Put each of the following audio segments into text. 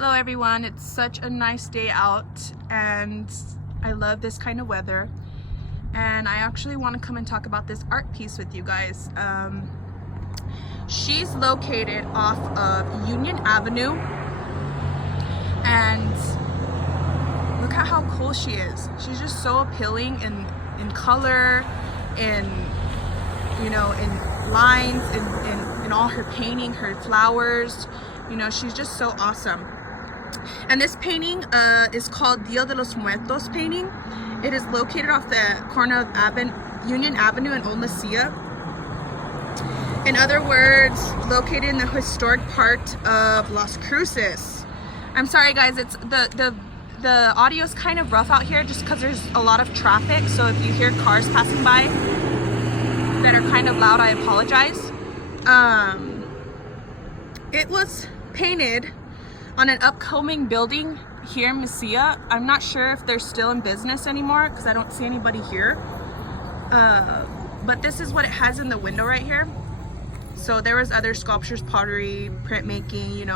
Hello everyone, it's such a nice day out and I love this kind of weather, and I actually want to come and talk about this art piece with you guys. She's located off of Union Avenue, and look at how cool she is. She's just so appealing in color, in lines, in all her painting, her flowers. She's just so awesome. And this painting is called Dia de los Muertos painting. It is located off the corner of Union Avenue and Old Mesilla. In other words, located in the historic part of Las Cruces. I'm sorry guys, it's the audio is kind of rough out here just because there's a lot of traffic. So if you hear cars passing by that are kind of loud, I apologize. It was painted on an upcoming building here in Mesilla. I'm not sure if they're still in business anymore because I don't see anybody here. But this is what it has in the window right here. So there was other sculptures, pottery, printmaking,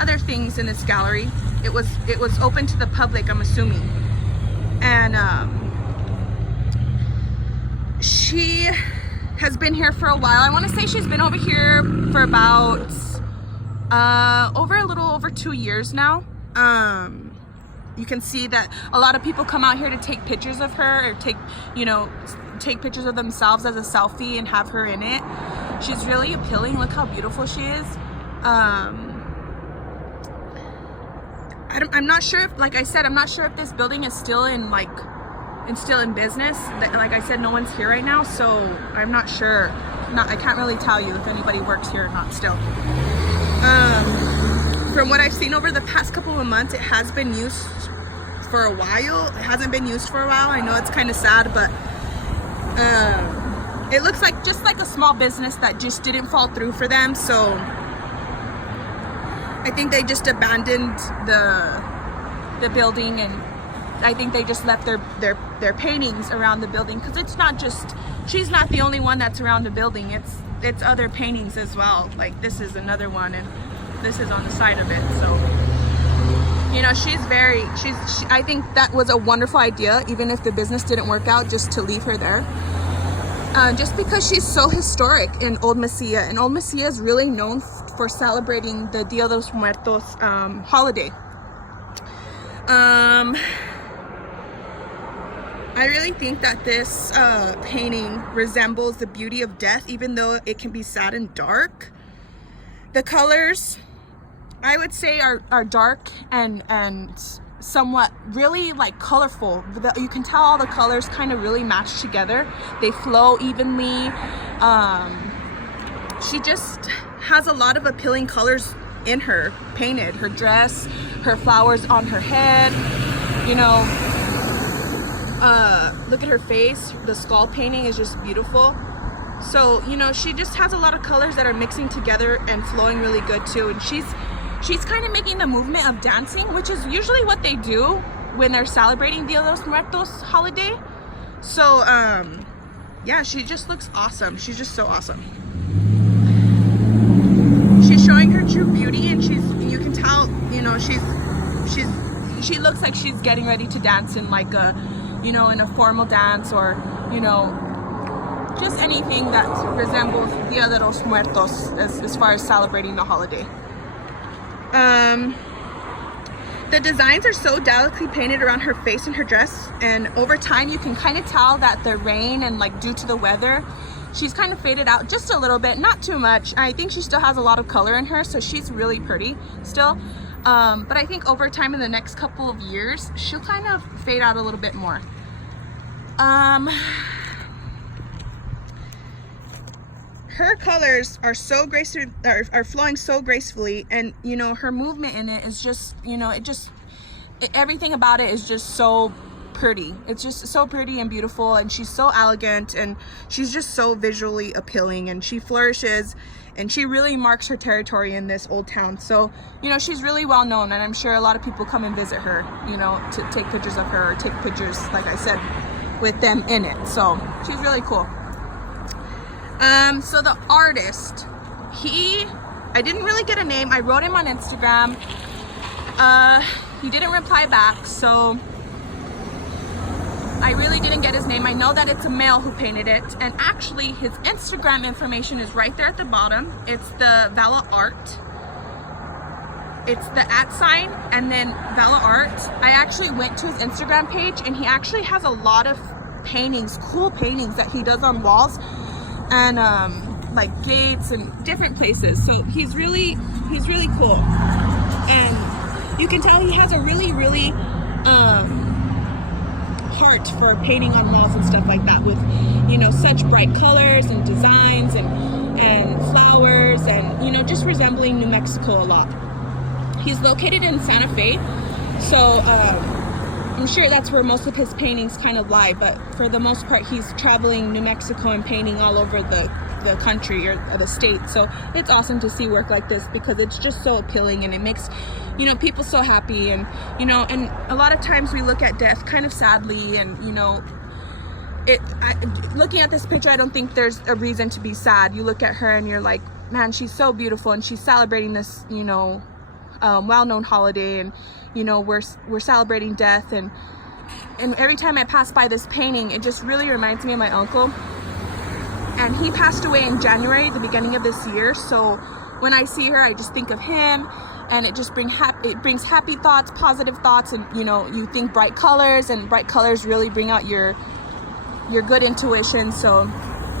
other things in this gallery. It was open to the public, I'm assuming. And she has been here for a while. I want to say she's been over here for about a little over 2 years now. You can see that a lot of people come out here to take pictures of her, or take pictures of themselves as a selfie and have her in it. She's really appealing. Look how beautiful she is. I'm not sure if, like I said, I'm not sure if this building is still in business. Like I said, no one's here right now, so I'm not sure. I can't really tell you if anybody works here or not still. From what I've seen over the past couple of months, it has been used for a while. It hasn't been used for a while. I know it's kind of sad, but it looks like just like a small business that just didn't fall through for them. So I think they just abandoned the building, and I think they just left their paintings around the building, because it's not just, she's not the only one that's around the building. It's other paintings as well. Like this is another one, and this is on the side of it. So I think that was a wonderful idea, even if the business didn't work out, just to leave her there. Just because she's so historic in Old Mesilla, and Old Mesilla is really known for celebrating the Dia de los Muertos holiday. I really think that this painting resembles the beauty of death, even though it can be sad and dark. The colors, I would say, are dark and somewhat really like colorful. You can tell all the colors kind of really match together. They flow evenly. She just has a lot of appealing colors in her painted. Her dress, her flowers on her head, look at her face. The skull painting is just beautiful. So she just has a lot of colors that are mixing together and flowing really good too. And she's kind of making the movement of dancing, which is usually what they do when they're celebrating Dia de los Muertos holiday. So yeah, she just looks awesome. She's just so awesome. She's showing her true beauty, and you can tell, she looks like she's getting ready to dance in like a, in a formal dance, or just anything that resembles Dia de los Muertos as far as celebrating the holiday. The designs are so delicately painted around her face and her dress, and over time you can kind of tell that the rain and due to the weather, she's kind of faded out just a little bit, not too much. I think she still has a lot of color in her, so she's really pretty still. But I think over time, in the next couple of years, she'll kind of fade out a little bit more. Her colors are so graceful, are flowing so gracefully, and her movement in it is just, everything about it is just so pretty. It's just so pretty and beautiful, and she's so elegant, and she's just so visually appealing, and she flourishes, and she really marks her territory in this old town. So she's really well known, and I'm sure a lot of people come and visit her, to take pictures of her, or take pictures, like I said, with them in it. So she's really cool. So the artist, I didn't really get a name. I wrote him on Instagram. He didn't reply back, so I really didn't get his name. I know that it's a male who painted it, and actually his Instagram information is right there at the bottom. It's the Vela Art. It's the @ and then Vela Art. I actually went to his Instagram page, and he actually has a lot of paintings, cool paintings that he does on walls and like gates and different places. So he's really cool, and you can tell he has a really heart for painting on walls and stuff like that, with, you know, such bright colors and designs and flowers, and, you know, just resembling New Mexico a lot. He's located in Santa Fe, so I'm sure that's where most of his paintings kind of lie, but for the most part he's traveling New Mexico and painting all over the country or the state. So it's awesome to see work like this, because it's just so appealing, and it makes, you know, people so happy. And, you know, and a lot of times we look at death kind of sadly, and, you know, looking at this picture, I don't think there's a reason to be sad. You look at her and you're like, man, she's so beautiful, and she's celebrating this, you know, well-known holiday, and, you know, we're celebrating death. And every time I pass by this painting, it just really reminds me of my uncle, and he passed away in January, the beginning of this year. So when I see her, I just think of him, and it just brings happy thoughts, positive thoughts, and, you know, you think bright colors, and bright colors really bring out your good intuition. So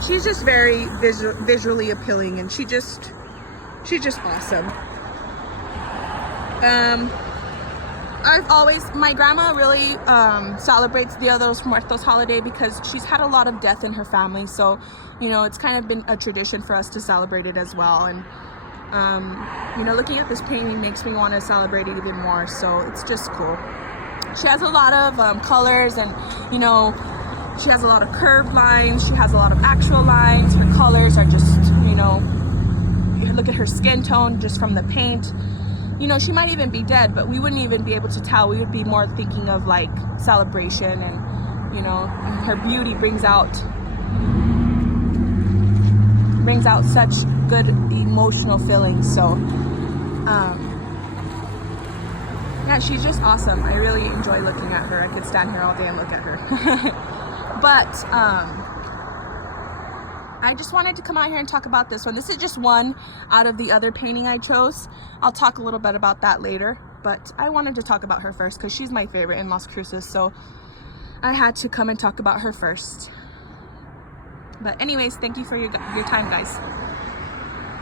she's just very visually appealing, and she's just awesome. My grandma really celebrates Dia de los Muertos holiday, because she's had a lot of death in her family. So, you know, it's kind of been a tradition for us to celebrate it as well. And, you know, looking at this painting makes me want to celebrate it even more. So it's just cool. She has a lot of colors, and, you know, she has a lot of curved lines. She has a lot of actual lines. Her colors are just, you know, look at her skin tone just from the paint. You know, she might even be dead, but we wouldn't even be able to tell. We would be more thinking of like celebration, and, you know, her beauty brings out such good emotional feelings. So yeah, she's just awesome. I really enjoy looking at her. I could stand here all day and look at her. But I just wanted to come out here and talk about this one. This is just one out of the other painting I chose. I'll talk a little bit about that later, but I wanted to talk about her first because she's my favorite in Las Cruces, so I had to come and talk about her first. But anyways, thank you for your time, guys.